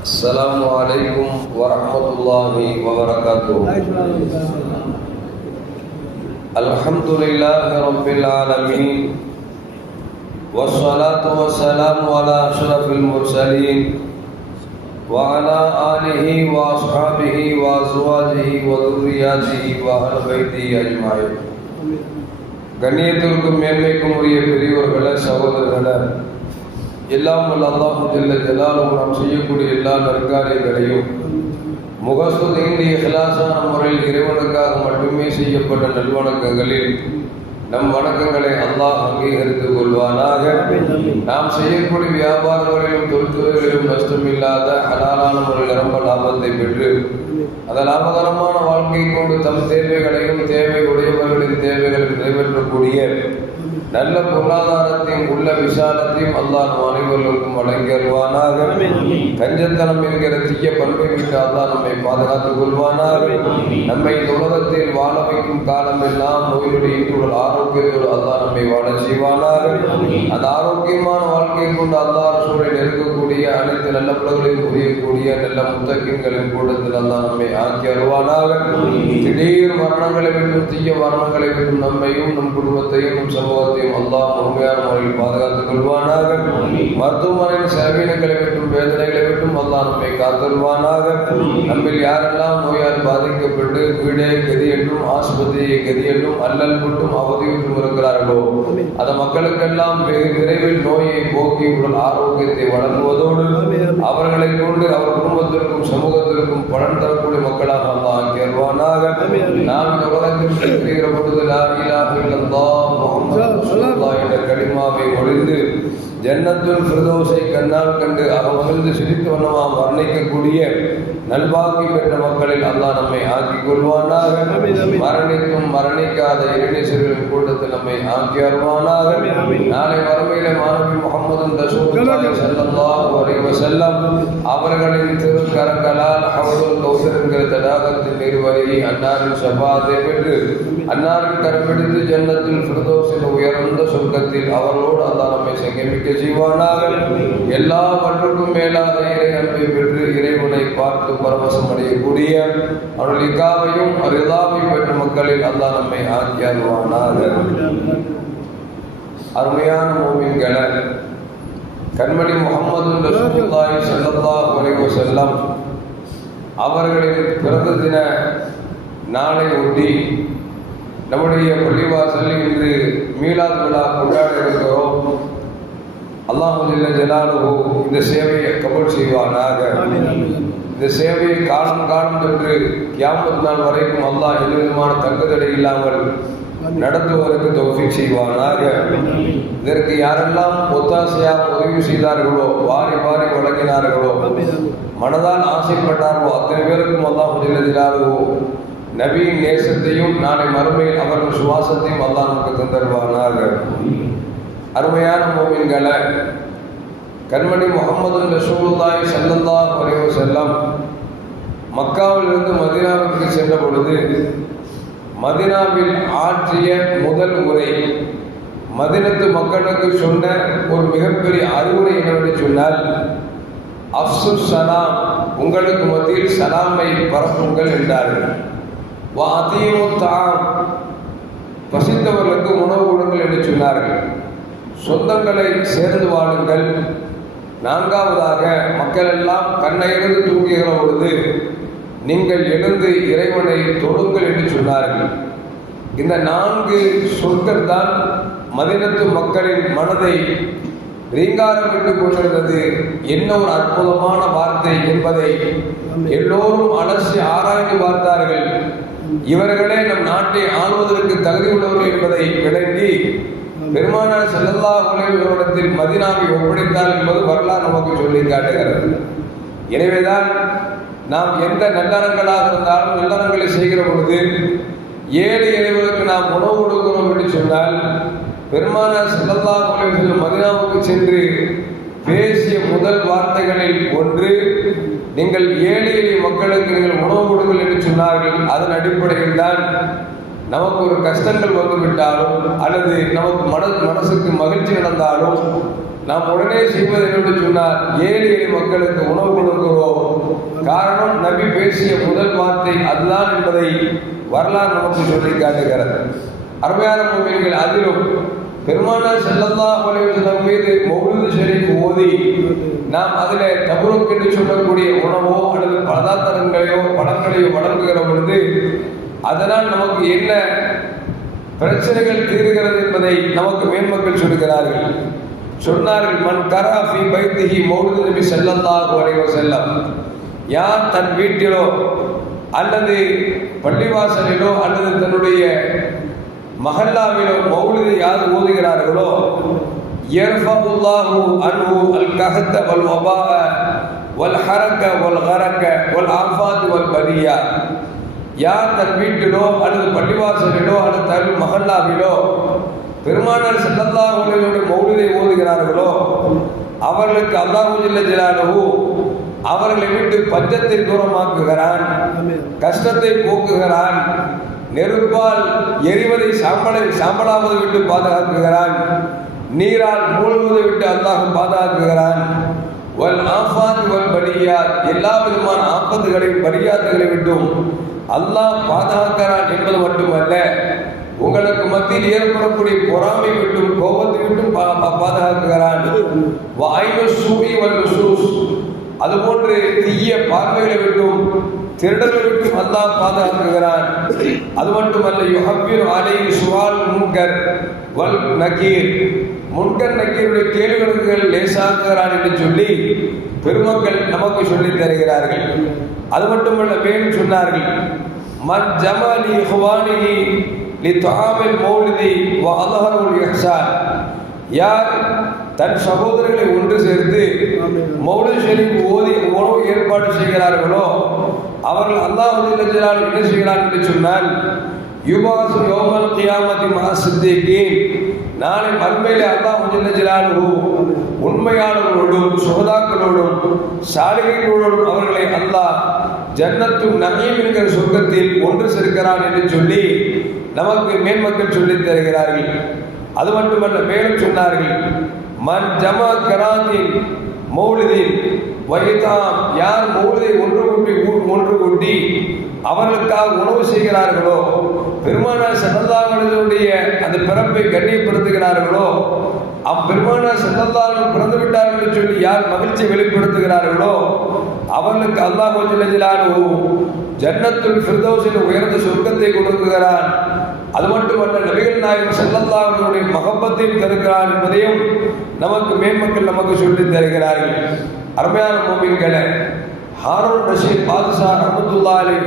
السلام عليكم ورحمة الله وبركاته الحمد لله رب العالمين والصلاة والسلام على أشرف المرسلين وعلى آله وأصحابه وأزواجه وذرياته وأهل بيته أجمعين கண்ணியத்திற்கும் மேன்மைக்கும் உரிய பெரியவர்களே சகோதரர்களே எல்லாம் வல்ல அல்லாஹு ஜல்ல ஜலாலும் நாம் செய்யக்கூடிய எல்லா நற்காரியங்களையும் முகஸ்துதியின் இஹ்லாசான முறையில் இறைவனுக்காக மட்டுமே செய்யப்பட்ட நல்வணக்கங்களில் நம் வணக்கங்களை அல்லாஹ் அங்கீகரித்துக் கொள்வானாக. நாம் செய்யக்கூடிய வியாபாரங்களிலும் தொழில்துறைகளிலும் நஷ்டமில்லாத ஹலாலான முறையில் ரொம்ப லாபத்தை பெற்று அந்த லாபகரமான வாழ்க்கை கொண்டு தம் தேவைகளையும் தேவை உடையவர்களின் தேவைகளை நிறைவேற்றக்கூடிய நல்ல பொருளாதாரத்தையும் உள்ள விசாலத்தையும் அல்லாஹ் நம் அனைவர்களுக்கும் வழங்கிடுவானாக கஞ்சத்தனம் என்கிற தீய பண்பை விட்டு அல்லாஹ் நம்மை பாதுகாத்துக் கொள்வானாக. நம்மை இந்த உலகத்தில் வாழ வைக்கும் காலம் எல்லாம் நோயுடைய இன்றுள்ள ஆரோக்கியத்தோடு அல்லாஹ் நம்மை வாழ செய்வானாக. அந்த ஆரோக்கியமான வாழ்க்கை கொண்டு அல்லாஹ் சூழல் இருக்கக்கூடிய அனைத்து நல்ல பிள்ளைகளையும் புரியக்கூடிய நல்ல முத்தக்கின்களின் கூட்டத்தில் அல்லாஹ் நம்மை ஆக்கி அருவானாக. திடீர் மரணங்களை விட்டும் தீய மரணங்களை விட்டும் நம்மையும் நம் குடும்பத்தையும் நம் சமூகத்தையும் அல்லாஹ் முழுமையான முறையில் பாதுகாத்துக் கொள்வானாக. மருத்துவமனையின் செலவினங்களை விட்டும் வேதனைகளை விட்டும் அல்லாஹ் நம்மை காத்தருவானாக. நம்மில் யாரெல்லாம் நோயால் பாதிக்கப்பட்டு வீடே கதி என்றும் ஆஸ்பத்திரியை கதி என்றும் அல்லல் மட்டும் அவதியுற்றும் இருக்கிறார்களோ அந்த மக்களுக்கெல்லாம் வெகு விரைவில் நோயை போக்கி உடல் ஆரோக்கியத்தை வழங்குவதோடு அவர்களை கொண்டு அவர் குடும்பத்திற்கும் சமூகத்திற்கும் பலன் தரக்கூடிய மக்களாக அல்லாஹ் கேள்வானாக நான் நாம் இந்த உலகத்தில் பொழுது ஜன்னத்துல் பிரதோசை கண்ணால் கண்டு அகமகிழ்ந்து சிரித்து வண்ணமாக வர்ணிக்கக்கூடிய நல்வாக்கி பெற்ற மக்களில் அல்லாஹ் நம்மை ஆக்கிக் கொள்வானாக. மரணிக்கும் மரணிக்காத இறைநேசர்களின் கூட்டத்தில் நம்மை ஆக்கி அருவானாக நாளை வறுமையில மாணவி முகமது வஸல்லம் அவர்களின் திருக்கரங்களால் அவர்கள் கௌசர் என்கிற தடாகத்தின் அன்னாரின் சபாதை பெற்று அன்னாரின் கரப்பிடித்து ஜன்னத்தில் ஃபிர்தௌஸின் உயர்ந்த சொர்க்கத்தில் அவர்களோடு அல்லாஹ் நம்மை சங்கமிக்க செய்வானாக. எல்லாவற்றுக்கும் மேலாக இறை அன்பை பெற்று இறைவனை பார்த்து பரவசம் அடையக்கூடிய அவருடைய காவையும் ரிதாவை பெற்ற மக்களில் அல்லா நம்மை ஆக்கி அருவானாக அருமையான மூமின்களை கண்மணி முகமது ரசூலுல்லாஹி ஸல்லல்லாஹு அலைஹி வஸல்லம் அவர்களின் பிறந்த தின நாளை ஒட்டி நம்முடைய பள்ளிவாசலில் இன்று மீலாத் விழா கொண்டாட இருக்கிறோம். அல்லாஹுல்ல ஜலாலுஹு இந்த சேவையை கபல் செய்வானாக. இந்த சேவையை காலம் காலம் என்று கியாமத் நாள் வரைக்கும் அல்லாஹ் எதுவிதமான தங்குதடை இல்லாமல் நடத்துவதற்கு தௌஃபிக் செய்வானாக. இதற்கு யாரெல்லாம் ஒத்தாசையாக உதவி செய்தார்களோ வாரி வாரி வழங்கினார்களோ மனதால் ஆசைப்பட்டார்களோ அத்தனை பேருக்கும் அல்லாஹ் முதலிலாகவோ நபியின் நேசத்தையும் நாளை மறுமையில் அவர்கள் சுவாசத்தையும் அல்லாஹ் நமக்கு தந்தருவானாக. அருமையான மோமின்களை கண்மணி முகமது ரசூலுல்லாய் ஸல்லல்லாஹு அலைஹி செல்லம் மக்காவிலிருந்து மதினாவிற்கு சென்ற பொழுது மதினாவில் ஆற்றிய முதல் உரை மதினத்து மக்களுக்கு சொன்ன ஒரு மிகப்பெரிய அறிவுரை என்னவென்று சொன்னால் அப்சு சலாம் உங்களுக்கு மத்தியில் சலாமை பரப்புங்கள் என்றார்கள். வாத்தியமுத்தாம் பசித்தவர்களுக்கு உணவு கொடுங்கள் என்று சொன்னார்கள். சொந்தங்களை சேர்ந்து வாழுங்கள். நான்காவதாக மக்கள் எல்லாம் கண்ணையிலிருந்து தூங்குகிற பொழுது நீங்கள் எழுந்து இறைவனை தொடுங்கள் என்று சொன்னார்கள். இந்த நான்கு சொற்கள் தான் மதினத்து மக்களின் மனதை ரீங்காரம் விட்டு கொண்டிருந்தது. என்ன ஒரு அற்புதமான வார்த்தை என்பதை எல்லோரும் அலசி ஆராய்ந்து பார்த்தார்கள். இவர்களே நம் நாட்டை ஆளுவதற்கு தகுதி உள்ளவர்கள் என்பதை விளங்கி பெருமானார் செல்லல்லா உலகத்தில் மதினாவை ஒப்படைத்தார் என்பது வரலாறு நமக்கு சொல்லி காட்டுகிறது. எனவேதான் நாம் எந்த நல்லறங்களாக இருந்தாலும் நல்லறங்களை செய்கிற பொழுது ஏழை இறைவனுக்கு நாம் உணவு கொடுக்கிறோம் என்று சொன்னால் பெருமானார் செல்லல்லா உலகத்தில் மதினாவுக்கு சென்று பேசிய முதல் வார்த்தைகளில் ஒன்று நீங்கள் ஏழை எளிய மக்களுக்கு நீங்கள் உணவு கொடுங்கள் என்று சொன்னார்கள். அதன் அடிப்படையில் தான் நமக்கு ஒரு கஷ்டங்கள் வந்துவிட்டாலும் அல்லது நமக்கு மன மனசுக்கு மகிழ்ச்சி நடந்தாலும் நாம் உடனே செய்வது என்று சொன்னால் ஏழை எளிய மக்களுக்கு உணவு கொடுக்கிறோம். பேசிய முதல் வார்த்தை அதுதான் என்பதை வரலாறு நமக்கு சொல்லி காட்டுகிறது. அருமையான கோவில்கள் அதிலும் பெருமானார் ஸல்லல்லாஹு அலைஹி மீது மௌலிது ஷரீஃப் ஓதி நாம் அதில் தபுருக் என்று சொல்லக்கூடிய உணவோ அல்லது பதார்த்தங்களையோ பழங்களையோ வழங்குகிற பொழுது அதனால் நமக்கு என்ன பிரச்சனைகள் தீர்கிறது என்பதை நமக்கு மேன்மக்கள் சொல்கிறார்கள். சொன்னார்கள் மன் கராஃபி பைத்திகி பைத்திஹி நபி ஸல்லல்லாஹு அலைஹி செல்லம் யார் தன் வீட்டிலோ அல்லது பள்ளிவாசலிலோ அல்லது தன்னுடைய மஹல்லாவிலோ மௌலிதை யார் ஓதுகிறார்களோ யர்ஃபகுல்லாஹு அன்ஹு அல் கஹத்த வல் வபாஅ வல் ஹரக்க வல் ஹரக்க வல் ஆஃபாத் வல் பலியா யார் தன் வீட்டிலோ அல்லது பள்ளிவாசலிலோ அல்லது தன் மஹல்லாவிலோ பெருமானார் அலைஹி வஸல்லம் மௌலிதை ஓதுகிறார்களோ அவர்களுக்கு அல்லாஹு ஜல்ல ஜலாலுஹு அவர்களை விட்டு பஞ்சத்தை தூரமாக்குகிறான் கஷ்டத்தை போக்குகிறான் நெருப்பால் எரிவதை சாம்பலை சாம்பலாவது விட்டு பாதுகாக்குகிறான் நீரால் மூழ்குவதை விட்டு அல்லாஹ் பாதுகாக்குகிறான். வல் ஆஃபாத் வல் பலியாத். எல்லா விதமான ஆபத்துகளையும் பலியாத்துகளை விட்டும் அல்லாஹ் பாதுகாக்கிறான் என்பது மட்டுமல்ல உங்களுக்கு மத்தியில் ஏற்படக்கூடிய பொறாமை விட்டும் கோபத்தை விட்டும் பா- பா- பாதுகாக்குகிறான் வல் அதுபோன்று தீய பார்வைகளை விட்டும் திருடர்கள் விட்டும் அல்லாஹ் பாதுகாக்கிறான். அது மட்டுமல்ல யுஹப்பிர் அலை சுவால் முன்கர் வல் நகீர். முன்கர் நக்கீருடைய கேள்விகளுக்கு லேசாக்குகிறான் என்று சொல்லி பெருமக்கள் நமக்கு சொல்லித் தருகிறார்கள். அது மட்டுமல்ல மேலும் சொன்னார்கள் மன் ஜமலி ஹுவானிஹி லி துஆமில் மௌலிதி வ அல்ஹருல் இஹ்சான். யார் தன் சகோதரர்களை ஒன்று சேர்த்து மௌலி ஷெரீப் ஓதி உணவு ஏற்பாடு செய்கிறார்களோ அவர்கள் அல்லாஹ் என்ன செய்கிறார் என்று சொன்னால் யுபாசு யோமல் கியாமதி மஹசித்திகீன் நாளை மறுமையிலே அல்லாஹ் ஜல்லஜலாலு உண்மையாளர்களோடும் சுகதாக்களோடும் சாலைகளோடும் அவர்களை அல்லாஹ் ஜன்னத்தும் நகீம் என்கிற சொர்க்கத்தில் ஒன்று சேர்க்கிறான் என்று சொல்லி நமக்கு மேன்மக்கள் சொல்லித் தருகிறார்கள். அது மட்டுமல்ல மேலும் சொன்னார்கள் மன் ஜமா கராத்தின் மௌலிதில் வைதாம் யார் மௌலிதை ஒன்று கூட்டி ஒன்று கூட்டி அவர்களுக்காக உணவு செய்கிறார்களோ பெருமானார் செல்லல்லாவுடைய அந்த பிறப்பை கண்ணியப்படுத்துகிறார்களோ அப்பெருமானார் செல்லல்லாவின் பிறந்து விட்டார்கள் என்று சொல்லி யார் மகிழ்ச்சி வெளிப்படுத்துகிறார்களோ அவனுக்கு அல்லாஹ் ஜல்லஜலாலு ஜன்னத்துல் ஃபிர்தௌஸின் உயர்ந்த சொர்க்கத்தை கொடுக்குகிறான் அது மட்டுமல்ல நபிகள் நாயகம் செல்லல்லாவுடைய மகப்பத்தையும் தருகிறார் என்பதையும் நமக்கு மேன்மக்கள் நமக்கு சொல்லி தருகிறார்கள். அருமையான மோமின்களே ஹாரூன் ரஷீத் பாதுஷா ரஹமத்துல்லா அலை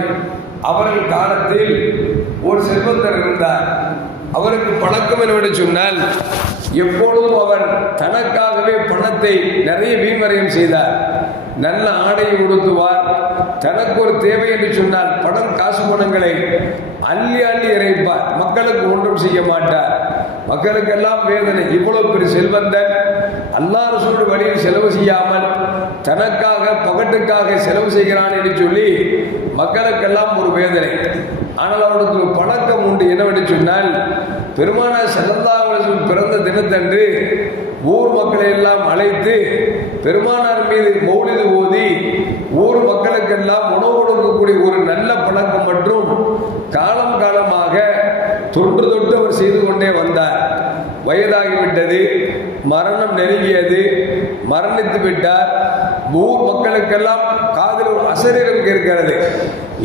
அவர்கள் காலத்தில் ஒரு செல்வந்தர் இருந்தார். அவருக்கு பழக்கம் என்று சொன்னால் எப்பொழுதும் அவர் தனக்காகவே பணத்தை நிறைய வீண்வரையும் செய்தார். நல்ல ஆடையை உடுத்துவார். தனக்கு ஒரு தேவை என்று சொன்னால் பணம் காசு பணங்களை அள்ளி அள்ளி இறைப்பார். மக்களுக்கு ஒன்றும் செய்ய மாட்டார். மக்களுக்கெல்லாம் வேதனை. இவ்வளவு பெரிய செல்வந்தன் அல்லாறு சூழ் வழியில் செலவு செய்யாமல் தனக்காக பகட்டுக்காக செலவு செய்கிறான் என்று சொல்லி மக்களுக்கெல்லாம் ஒரு வேதனை. ஆனால் அவனுக்கு ஒரு பழக்கம் உண்டு. என்னவென்று சொன்னால் பெருமானார் ஸல்லல்லாஹு பிறந்த தினத்தன்று ஊர் மக்களை எல்லாம் அழைத்து பெருமானார் மீது மௌலிது ஓதி ஊர் மக்களுக்கெல்லாம் உணவு கொடுக்கக்கூடிய ஒரு நல்ல பழக்கம் மற்றும் காலம் காலமாக தொன்று தொட்டு அவர் செய்து கொண்டே வந்தார். வயதாகிவிட்டது மரணம் நெருங்கியது மரணித்து விட்டார் ஊர் மக்களுக்கெல்லாம் காதில் ஒரு அசரீரம் கேட்கிறது.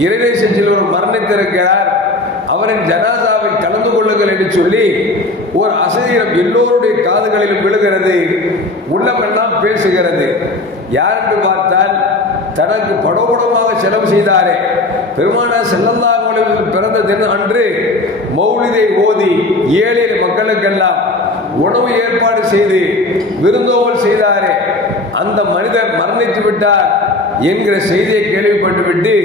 இறைநேச செல்வர் மரணித்திருக்கிறார். அவரின் ஜனாதாவை கலந்து கொள்ளுங்கள் என்று சொல்லி ஒரு அசரீரம் எல்லோருடைய காதுகளிலும் விழுகிறது. உள்ளமெல்லாம் பேசுகிறது. யார் என்று பார்த்தால் தனக்கு படோபடமாக செலவு செய்தாரே. பெருமானார் செல்லல்லாஹு பிறந்த தினம் அன்று மௌலிதை ஓதி ஏழை மக்களுக்கெல்லாம் உணவு ஏற்பாடு செய்து விருந்தோவல் செய்தாரே. அந்த மனிதர் மரணித்து விட்டார் என்கிற செய்தியை கேள்விப்பட்டுவிட்டு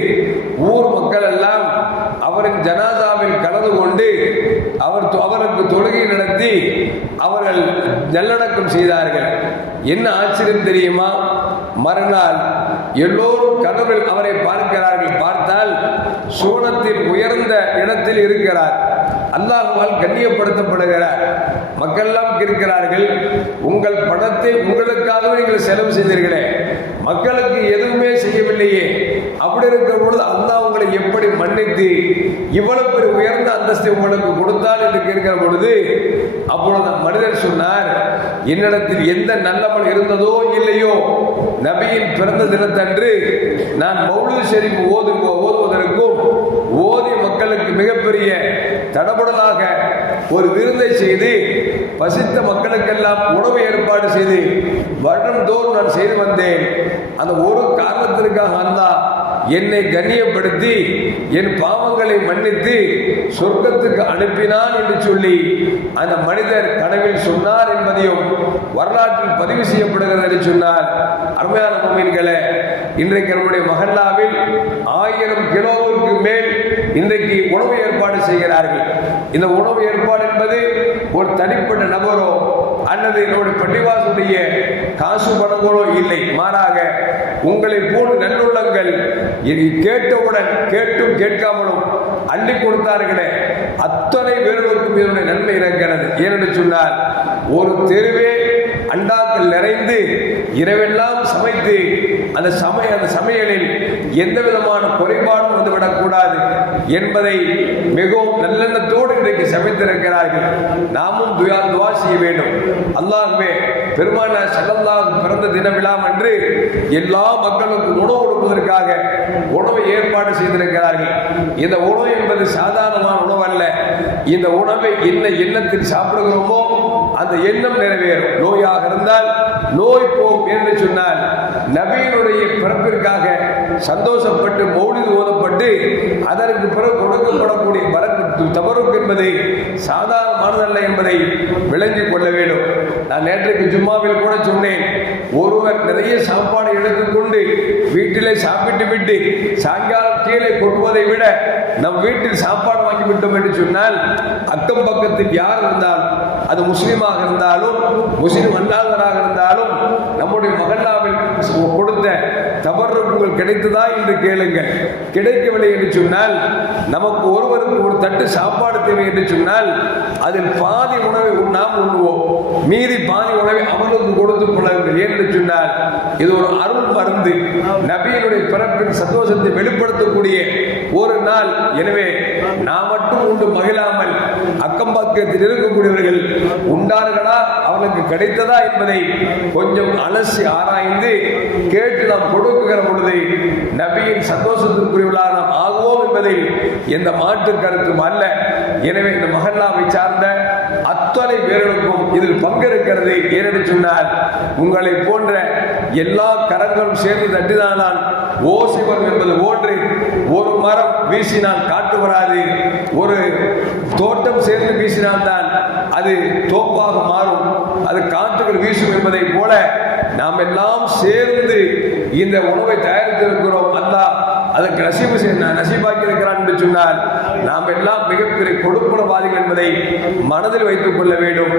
ஊர் மக்கள் எல்லாம் அவரின் ஜனாதாவில் கலந்து கொண்டு அவர் தொ- அவருக்கு தொழுகை நடத்தி அவர்கள் நல்லடக்கம் செய்தார்கள். என்ன ஆச்சரியம் தெரியுமா? மறுநாள் எல்லோரும் கடவுள் அவரை பார்க்கிறார்கள். பார்த்தால் சூனத்தில் உயர்ந்த இடத்தில் இருக்கிறார். அல்லாஹுவால் கண்ணியப்படுத்தப்படுகிறார் மக்கள்லாம் கேட்கிறார்கள் உங்கள் பணத்தை உங்களுக்காகவே நீங்கள் செலவு செய்தீர்களே. மக்களுக்கு எதுவுமே செய்யவில்லையே. அப்படி இருக்கிற பொழுது அல்லாஹ் உங்களை எப்படி மன்னித்து இவ்வளவு பெரிய உயர்ந்த அந்தஸ்தை உங்களுக்கு கொடுத்தால் என்று கேட்கிற பொழுது அப்பொழுது மனிதர் சொன்னார் என்னிடத்தில் எந்த நல்லவன் இருந்ததோ இல்லையோ நபியின் பிறந்த தினத்தன்று நான் மௌலூத் ஷெரீப் ஓது ஓதுவதற்கும் ஓதி மக்களுக்கு மிகப்பெரிய தடபுடலாக ஒரு விருந்தை செய்து பசித்த மக்களுக்கெல்லாம் உணவு ஏற்பாடு செய்து வருடம் தோறும் நான் செய்து வந்தேன். அந்த ஒரு காரணத்திற்காக அல்லாஹ் என்னை கண்ணியப்படுத்தி என் பாவங்களை மன்னித்து சொர்க்கத்துக்கு அனுப்பினான் என்று சொல்லி அந்த மனிதர் கனவில் சொன்னார் என்பதையும் வரலாற்றில் பதிவு செய்யப்படுகிறது என்று சொன்னார். அருமையான மொமீன்களே இன்றைக்கு நம்முடைய மகல்லாவில் ஆயிரம் கிலோவுக்கு மேல் இன்றைக்கு உணவு ஏற்பாடு செய்கிறார்கள். இந்த உணவு ஏற்பாடு என்பது ஒரு தனிப்பட்ட நபரோ அல்லது என்னுடைய பள்ளிவாசுடைய காசு பணங்களோ இல்லை. மாறாக உங்களை போன்ற நல்லுள்ளங்கள் கேட்டவுடன் கேட்டும் கேட்காமலும் அள்ளி கொடுத்தார்களே. அத்தனை பேர்களுக்கும் இதனுடைய நன்மை இருக்கிறது ஏனென்று சொன்னால் ஒரு தெருவே அண்டாக்கள் நிறைந்து இரவெல்லாம் சமைத்து அந்த சமய அந்த சமையலில் எந்த விதமான குறைபாடும் வந்து விடக்கூடாது என்பதை மிகவும் நல்லெண்ணத்தோடு இன்றைக்கு சமைத்திருக்கிறார்கள். நாமும் துயா துவா செய்ய வேண்டும். அல்லாஹ்வே பெருமான செல்லல்லாஹ் பிறந்த தின விழா அன்று எல்லா மக்களுக்கும் உணவு கொடுப்பதற்காக உணவை ஏற்பாடு செய்திருக்கிறார்கள். இந்த உணவு என்பது சாதாரணமான உணவு அல்ல இந்த உணவை என்ன எண்ணத்தில் சாப்பிடுகிறோமோ அந்த எண்ணம் நிறைவேறும். நோயாக இருந்தால் நோய் போகும் என்று சொன்னால் நபியினுடைய பிறப்பிற்காக சந்தோஷப்பட்டு மௌலிது ஓதப்பட்டு அதற்கு பிறகு கொடுக்கப்படக்கூடிய பரக்கு தவறுக்கு என்பது சாதாரணமானதல்ல என்பதை விளங்கிக் கொள்ள வேண்டும். நான் நேற்றைக்கு ஜும்மாவில் கூட சொன்னேன் ஒருவர் நிறைய சாப்பாடு எடுத்துக்கொண்டு வீட்டிலே சாப்பிட்டு விட்டு சாயங்காலம் கீழே கொட்டுவதை விட நம் வீட்டில் சாப்பாடு வாங்கி விட்டோம் என்று சொன்னால் அக்கம் பக்கத்தில் யார் இருந்தால் அது முஸ்லீமாக இருந்தாலும் முஸ்லீம் அல்லாதவராக இருந்தாலும் நம்முடைய மகல்லாவில் கொடுத்த தவறுகள் கிடைத்ததா என்று கேளுங்கள். கிடைக்கவில்லை என்று சொன்னால் நமக்கு ஒருவருக்கு ஒரு தட்டு சாப்பாடு தேவை என்று சொன்னால் அதில் பாதி உணவை நாம் உண்ணுவோம். மீதி பாதி உணவை அவர்களுக்கு கொடுத்து கொள்ளுங்கள். என்று சொன்னால் இது ஒரு அருள் மருந்து. நபியினுடைய பிறப்பின் சந்தோஷத்தை வெளிப்படுத்தக்கூடிய ஒரு நாள். எனவே நான் மட்டும் உண்டு மகிழாமல் அக்கம் பக்கத்தில் இருக்கக்கூடியவர்கள் உண்டார்களா? அவர்களுக்கு கிடைத்ததா என்பதை கொஞ்சம் அலசி ஆராய்ந்து கேட்டு நாம் கொடுக்குகிற பொழுது நபியின் சந்தோஷத்திற்குரியவர்களாக நாம் ஆகுவோம் என்பதை எந்த மாற்று கருத்தும் அல்ல. எனவே இந்த மகல்லாவை சார்ந்த அத்தனை பேர்களுக்கும் இதில் பங்கெடுக்கிறது. ஏனென்று சொன்னால் உங்களை போன்ற எல்லா கரங்களும் சேர்ந்து தட்டினானால் ஓசை என்பது போன்று வீசினால் காட்டு வராது. ஒரு தோட்டம் சேர்ந்து வீசினால்தான் அது தோப்பாக மாறும். அது காற்றுகள் வீசும் என்பதை போல நாம் எல்லாம் சேர்ந்து இந்த உணவை தயாரித்திருக்கிறோம். அல்லா அதற்கு நசீபு செய்ய நசீபாக்கி இருக்கிறான் என்று சொன்னால் நாம் எல்லாம் மிகப்பெரிய கொடுப்பனவாதிகள் என்பதை மனதில் வைத்துக் கொள்ள வேண்டும்.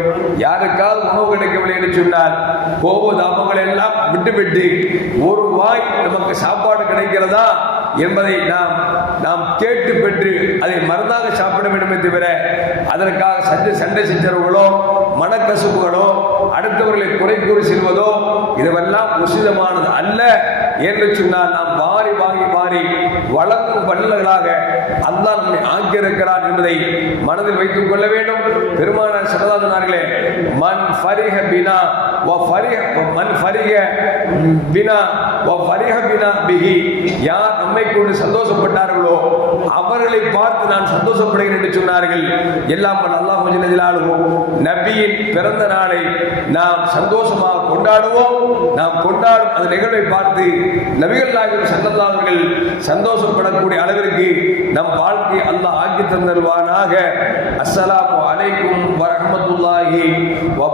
யாருக்காவது உணவு கிடைக்கவில்லை என்று சொன்னால் கோப தாபங்களை எல்லாம் விட்டுவிட்டு ஒரு வாய் நமக்கு சாப்பாடு கிடைக்கிறதா? என்பதை நாம் நாம் கேட்டு பெற்று அதை மருந்தாக சாப்பிட வேண்டுமே தவிர அதற்காக சண்டை சண்டை சச்சரவுகளோ மனக்கசுப்புகளோ அடுத்தவர்களை குறை கூறி செல்வதோ இதுவெல்லாம் உசிதமானது அல்ல என்று சொன்னால் நாம் மாறி வாங்கி மாறி வளர்க்கும் வல்லர்களாக அல்லாஹ் நம்மை ஆக்கியிருக்கிறார் என்பதை மனதில் வைத்துக் கொள்ள வேண்டும். பெருமானார் சரதாதனார்களே மண் ஃபரிஹ பினா வ ஃபரிஹ மண் ஃபரிஹ பினா வ பினா பிஹி யார் நம்மை கொண்டு சந்தோஷப்பட்டார்களோ அவர்களை பார்த்து நான் சந்தோஷப்படுகிறேன் என்று சொன்னார்கள். எல்லாம் நல்லா அல்லாஹ் ஜல்லஜலாலுஹு நபியின் பிறந்த நாளை நாம் சந்தோஷமாக கொண்டாடுவோம். நாம் கொண்டாடும் அந்த நிகழ்வை பார்த்து நபிகள் நாயகம் சந்தோஷப்படக்கூடிய அளவிற்கு நம் வாழ்க்கை அல்லாஹ் ஆக்கி தந்தல்வானாக அஸ்ஸலாமு அலைக்கும் வரஹ்மத்துல்லாஹி வ